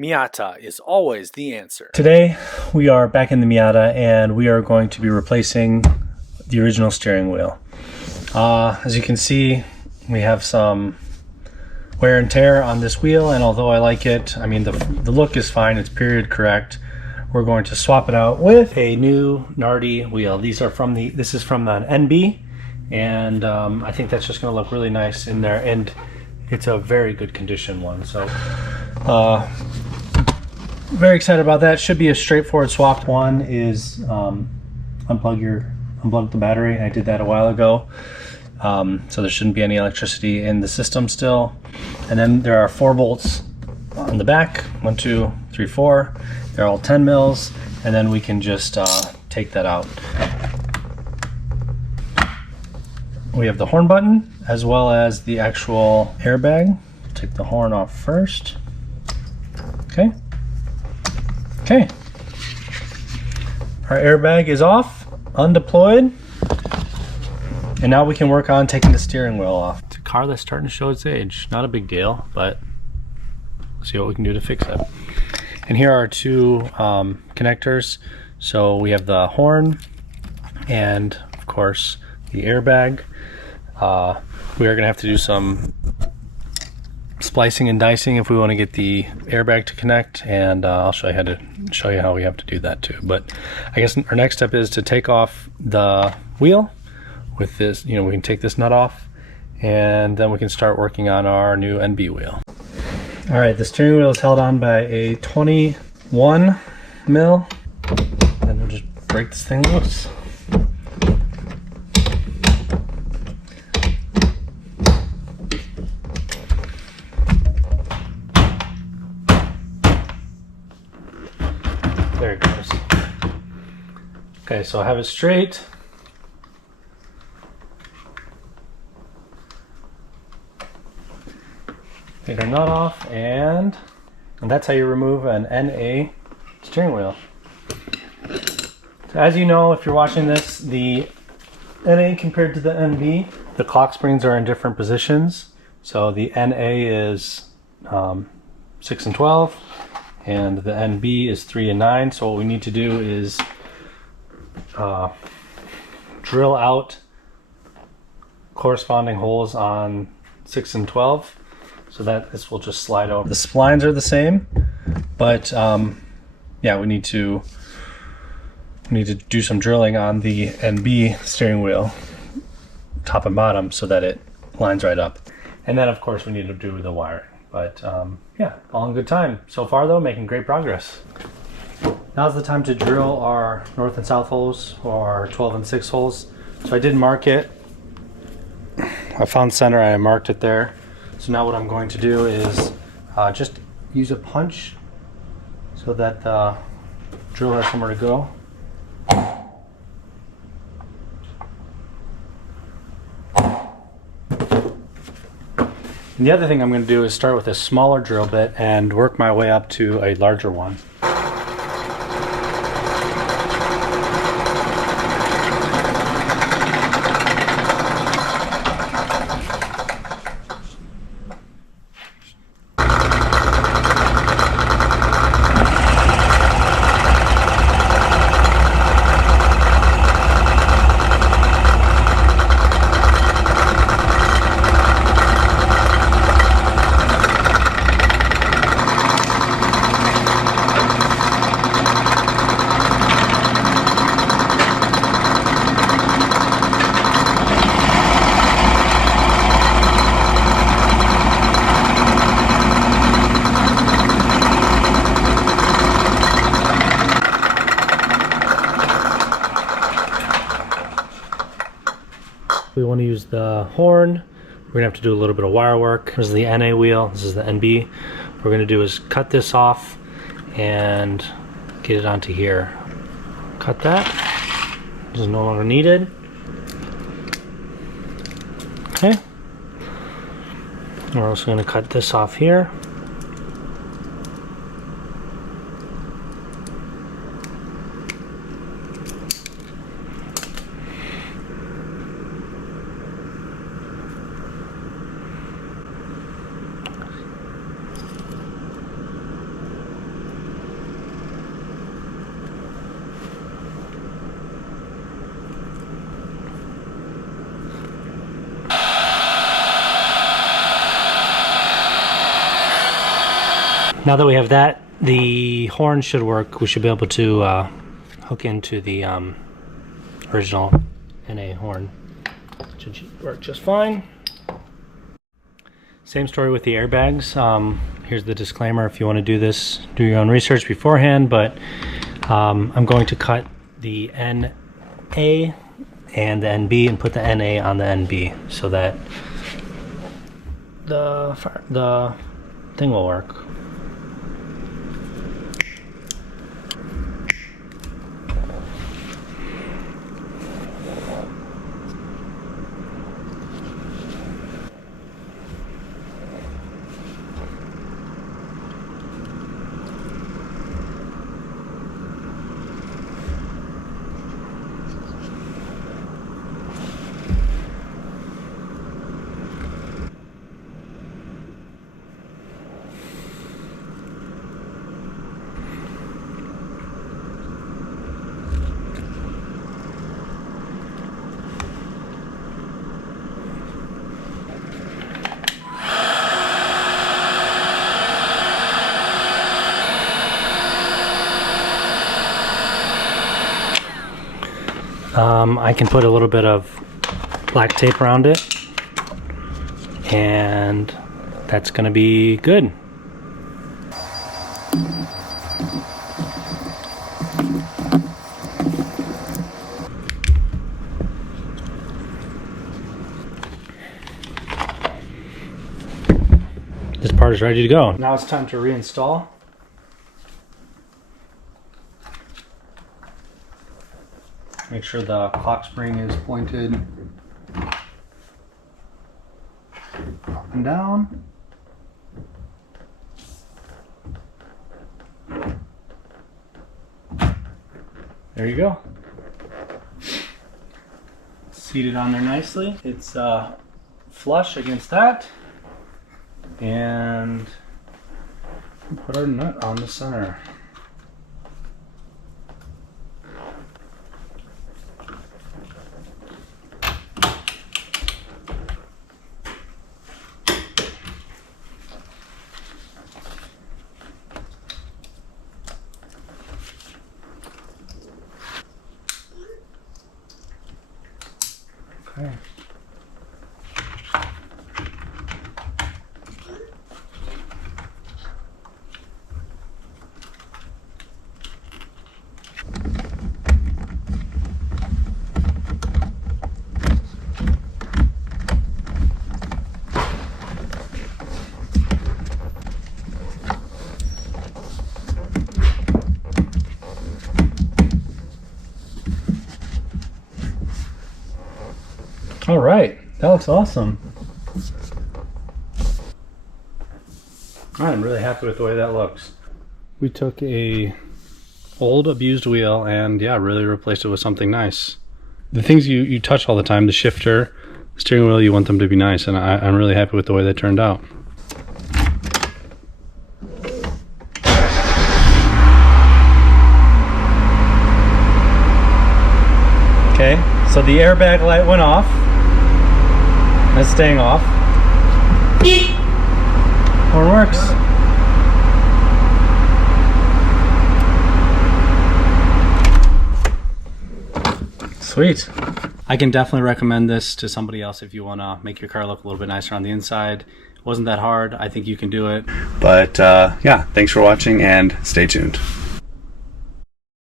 Miata is always the answer. Today we are back in the Miata and we are going to be replacing the original steering wheel. As you can see, we have some wear and tear on this wheel, and although I like it, I mean the look is fine, it's period correct. We're going to swap it out with a new Nardi wheel. This is from the NB, and I think that's just going to look really nice in there, and it's a very good condition one. So very excited about that. Should be a straightforward swap. One is unplug the battery. I did that a while ago, so there shouldn't be any electricity in the system still. And then there are 4 bolts on the back. 1, 2, 3, 4. They're all 10 mils, and then we can just take that out. We have the horn button as well as the actual airbag. Take the horn off first. Okay. Okay. Our airbag is off, undeployed, and now we can work on taking the steering wheel off. It's a car that's starting to show its age. Not a big deal, but let's see what we can do to fix it. And here are 2 connectors. So we have the horn and of course the airbag. We are gonna have to do some splicing and dicing if we want to get the airbag to connect, and I'll show you how we have to do that too. But I guess our next step is to take off the wheel with this. We can take this nut off, and then we can start working on our new NB wheel. All right, the steering wheel is held on by a 21 mil, and we'll just break this thing loose. There it goes. Okay, so I have it straight. Take our nut off, and that's how you remove an NA steering wheel. So as you know, if you're watching this, the NA compared to the NB, the clock springs are in different positions. So the NA is 6 and 12. And the NB is 3 and 9. So what we need to do is drill out corresponding holes on 6 and 12, so that this will just slide over. The splines are the same, but yeah, we need to do some drilling on the NB steering wheel, top and bottom, so that it lines right up. And then of course we need to do the wiring. But yeah, all in good time. So far though, making great progress. Now's the time to drill our north and south holes, or our 12 and 6 holes. So I did mark it. I found center, I marked it there. So now what I'm going to do is just use a punch so that the drill has somewhere to go. And the other thing I'm going to do is start with a smaller drill bit and work my way up to a larger one. We want to use the horn. We're gonna have to do a little bit of wire work. This is the NA wheel, this is the NB. What we're gonna do is cut this off and get it onto here. Cut that. This is no longer needed. Okay. We're also gonna cut this off here. Now that we have that, the horn should work. We should be able to hook into the original NA horn. Should work just fine. Same story with the airbags. Here's the disclaimer: if you want to do this, do your own research beforehand, but I'm going to cut the NA and the NB and put the NA on the NB so that the thing will work. I can put a little bit of black tape around it, and that's gonna be good. This part is ready to go. Now it's time to reinstall. Make sure the clock spring is pointed up and down. There you go. Seated on there nicely. It's flush against that. And put our nut on the center. Okay. All right, that looks awesome. I'm really happy with the way that looks. We took a old abused wheel and yeah, really replaced it with something nice. The things you touch all the time, the shifter, the steering wheel, you want them to be nice, and I'm really happy with the way they turned out. Okay, so the airbag light went off. That's staying off. Horn works. Sweet. I can definitely recommend this to somebody else if you want to make your car look a little bit nicer on the inside. It wasn't that hard. I think you can do it. But yeah, thanks for watching and stay tuned.